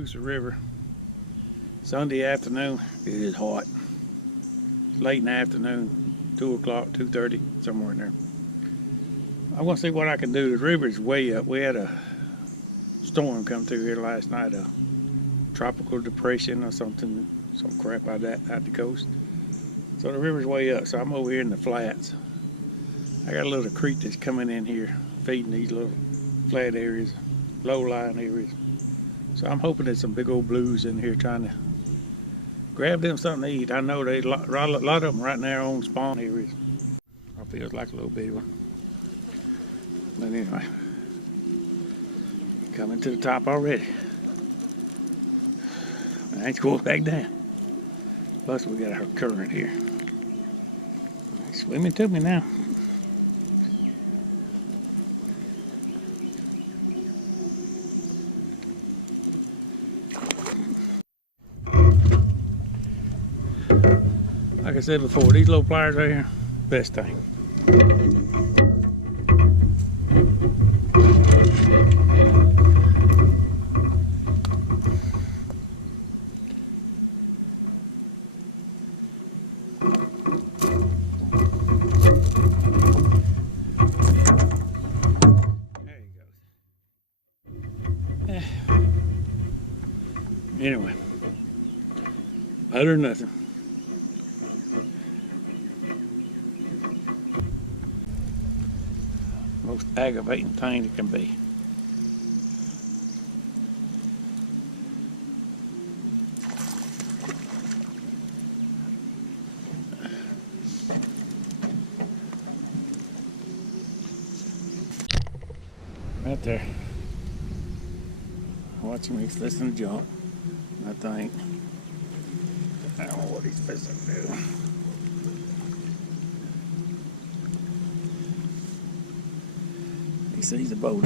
The river. Sunday afternoon. It is hot. Late in the afternoon, 2 o'clock, 2:30, somewhere in there. I want to see what I can do. The river is way up. We had a storm come through here last night, a tropical depression or something, some crap like that out the coast. So the river's way up. So I'm over here in the flats. I got a little creek that's coming in here, feeding these little flat areas, low-lying areas. So I'm hoping there's some big old blues in here trying to grab them something to eat. I know there's a lot of them right now on spawn areas. I feel like a little bitty one. But anyway, coming to the top already. I ain't going back down. Plus we got our current here. It's swimming to me now. Like I said before, these little pliers right here, best thing. There you go. Anyway, better than nothing. Most aggravating thing it can be. Right there. Watching me listening to jump. I think. I don't know what he's fixing to do. He sees the boat.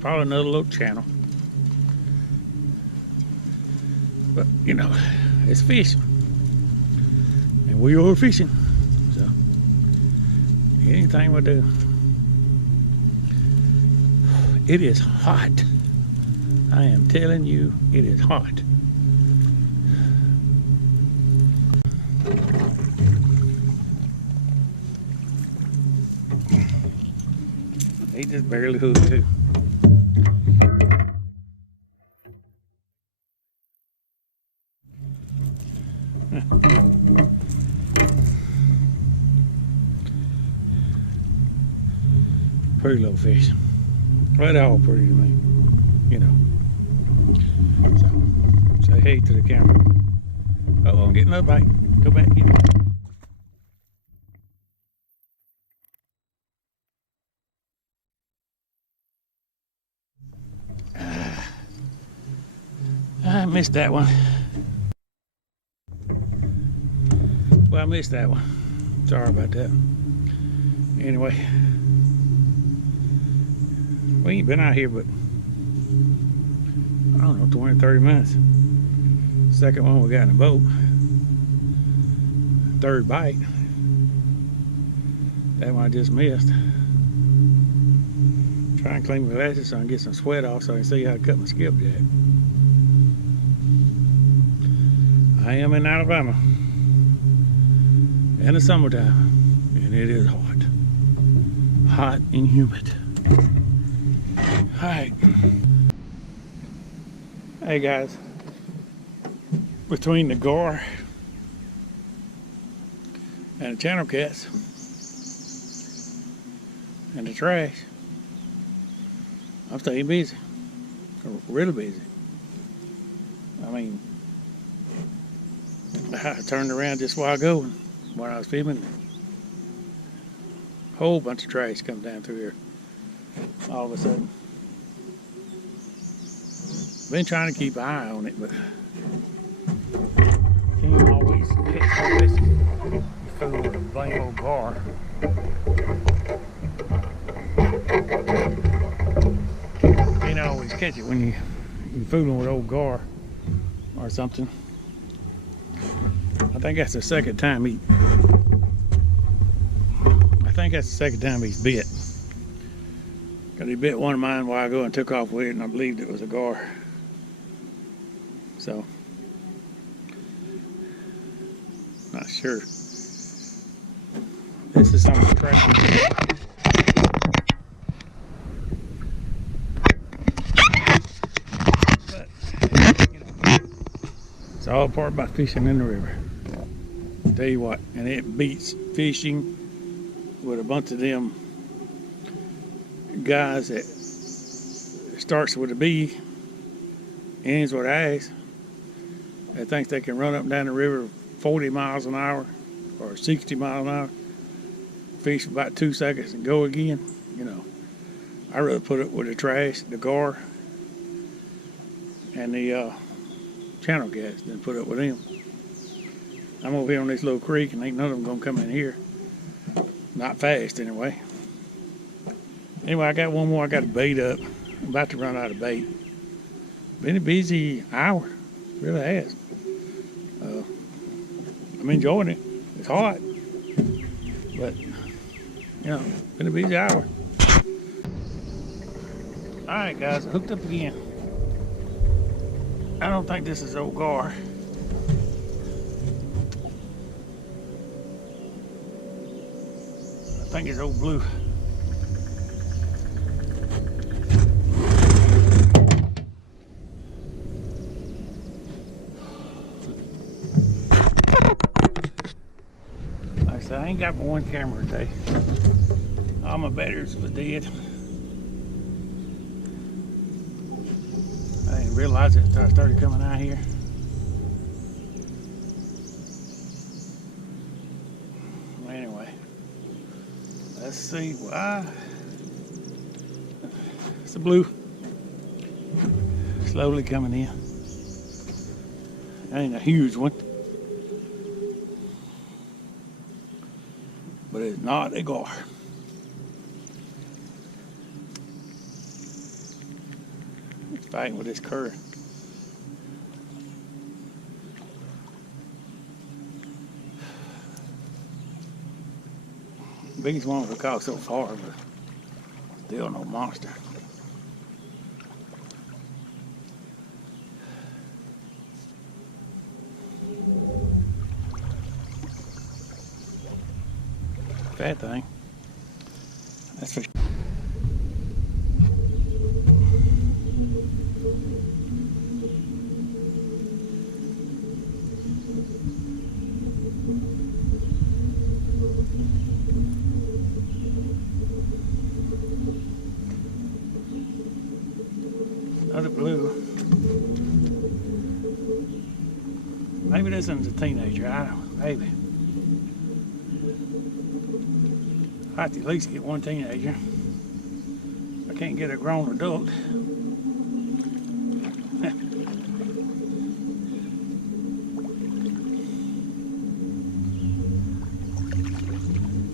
Probably another little channel. But, you know, it's fishing. And we are fishing. So, anything we do. It is hot. I am telling you, it is hot. He just barely hooked too. Pretty little fish. Right, all pretty to me, you know. So, say hey to the camera. Oh, I'm getting another bite. Go back, get it. I missed that one. Well, I missed that one. Sorry about that. Anyway. We ain't been out here but, I don't know, 20, 30 minutes. Second one we got in the boat. Third bite. That one I just missed. Try and clean my glasses so I can get some sweat off so I can see how to cut my skipjack. I am in Alabama. In the summertime. And it is hot. Hot and humid. Alright. Hey guys. Between the gar and the channel cats and the trash, I'm staying busy. Really busy. I mean, I turned around just a while ago when I was filming. A whole bunch of trash comes down through here all of a sudden. Been trying to keep an eye on it, but can't always catch all this fool with a blame old gar. Can't always catch it when you're fooling with old gar. or something. I think that's the second time he's bit. Because he bit one of mine a while ago and took off with it, and I believed it was a gar. So, not sure. This is something trapping. But, it's all part about fishing in the river. Tell you what, and it beats fishing with a bunch of them guys that starts with a B, ends with an S, that thinks they can run up and down the river 40 miles an hour or 60 miles an hour, fish for about 2 seconds and go again. You know, I'd rather put it with the trash, the gar, and the channel gas than put it with them. I'm over here on this little creek and ain't none of them gonna come in here. Not fast anyway. Anyway, I got one more. I got a bait up. I'm about to run out of bait. Been a busy hour. Really has. I'm enjoying it. It's hot. But, you know, been a busy hour. Alright guys, I hooked up again. I don't think this is old gar. I think it's old blue. Like I said, I ain't got my one camera today. All my batteries was dead. I didn't realize it until I started coming out here. Anyway, let's see why. It's the blue. Slowly coming in. That ain't a huge one. But it's not a gar. It's fighting with this current. Biggest one we caught so far, but still no monster. Fat thing. That's for sure. Another blue. Maybe this one's a teenager. I don't know. Maybe. I have to at least get one teenager. I can't get a grown adult.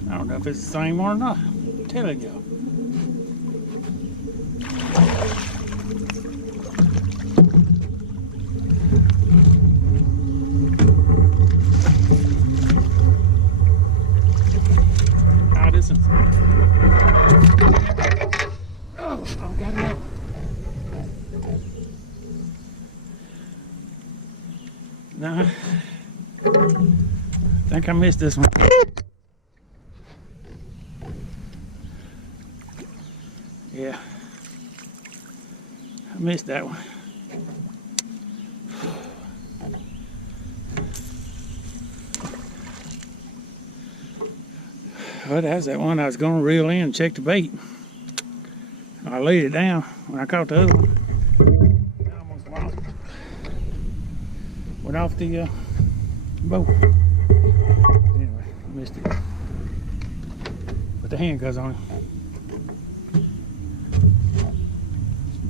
I don't know if it's the same one or not. I'm telling you. Oh, I got it out. No, I think I missed this one. Yeah, I missed that one. Well, that's that one I was going to reel in and check the bait. I laid it down when I caught the other one. I almost lost it. Went off the boat. Anyway, I missed it. Put the handcuffs on it.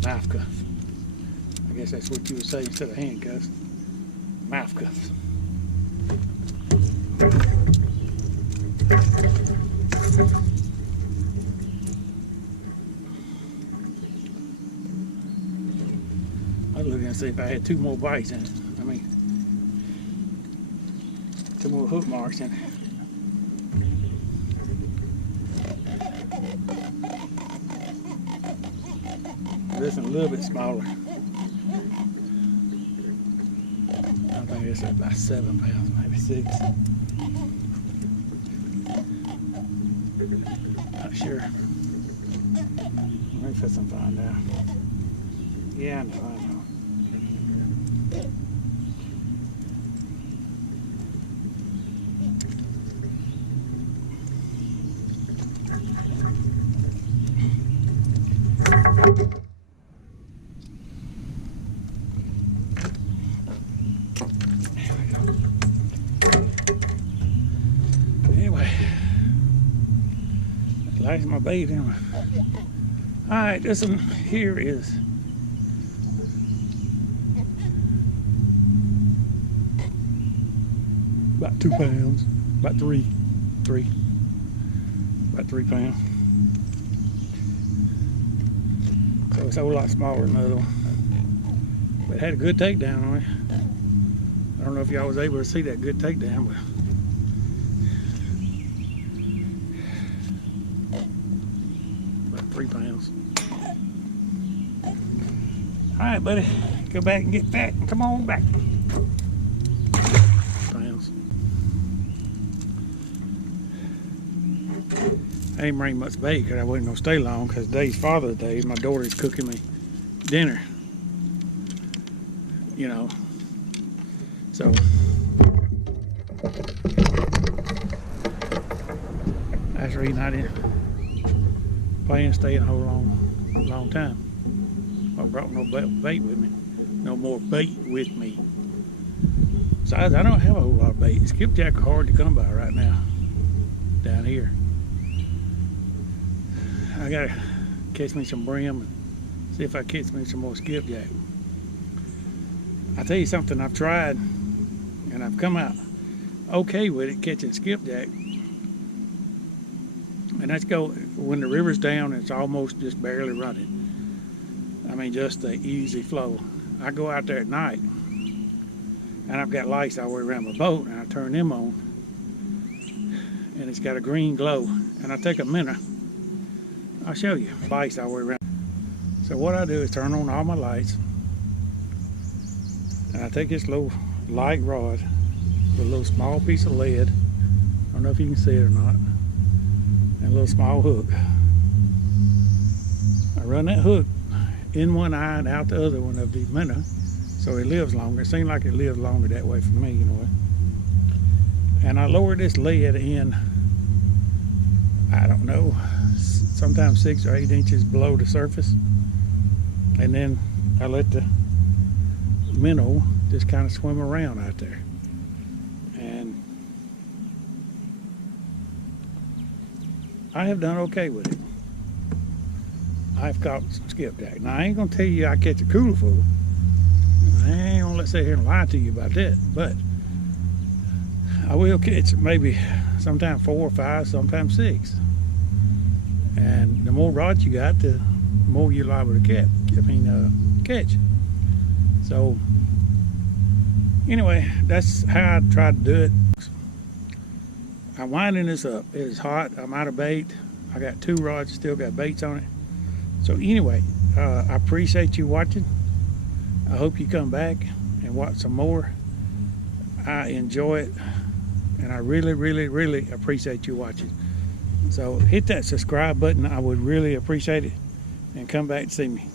Mouth cuffs. I guess that's what you would say instead of handcuffs. Mouth cuffs. I was looking to see if I had 2 more bites in it. I mean, 2 more hook marks in it. This one's a little bit smaller. I think it's about 7 pounds, maybe 6. Not sure. Let me put some find out. Yeah, I know. Anyway, that's my bait anyway. Alright, this one here is about 2 pounds, about 3 pounds. So it's a whole lot smaller than the other one. But it had a good takedown on it. I don't know if y'all was able to see that good takedown, but about 3 pounds. Alright, buddy, go back and get fat and come on back. Pounds. I ain't bring much bait because I wasn't going to stay long because today's Father's Day. My daughter's cooking me dinner. You know. So. That's the reason I didn't plan to stay in a whole long time. I brought no bait with me. No more bait with me. Besides, I don't have a whole lot of bait. Skipjack are hard to come by right now. Down here. I gotta catch me some brim and see if I catch me some more skipjack. I tell you something, I've tried and I've come out okay with it catching skipjack. And that's when the river's down, it's almost just barely running. I mean, just the easy flow. I go out there at night and I've got lights all the way around my boat and I turn them on and it's got a green glow and I take a minute. I'll show you lights all the way around. So what I do is turn on all my lights and I take this little light rod with a little small piece of lead. I don't know if you can see it or not. And a little small hook. I run that hook in one eye and out the other one of the minnow so it lives longer. It seems like it lives longer that way for me, you know. And I lower this lead in, I don't know, sometimes 6 or 8 inches below the surface, and then I let the minnow just kind of swim around out there. And I have done okay with it. I've caught some skipjack. Now I ain't gonna tell you I catch a cooler full. I ain't gonna sit here and lie to you about that, but I will catch maybe sometimes 4 or 5, sometimes 6. And the more rods you got, the more you're liable to catch. So anyway, that's how I try to do it. I'm winding this up. It is hot. I'm out of bait. I got 2 rods, still got baits on it. So anyway, I appreciate you watching. I hope you come back and watch some more. I enjoy it, and I really, really, really appreciate you watching. So hit that subscribe button. I would really appreciate it, and come back and see me.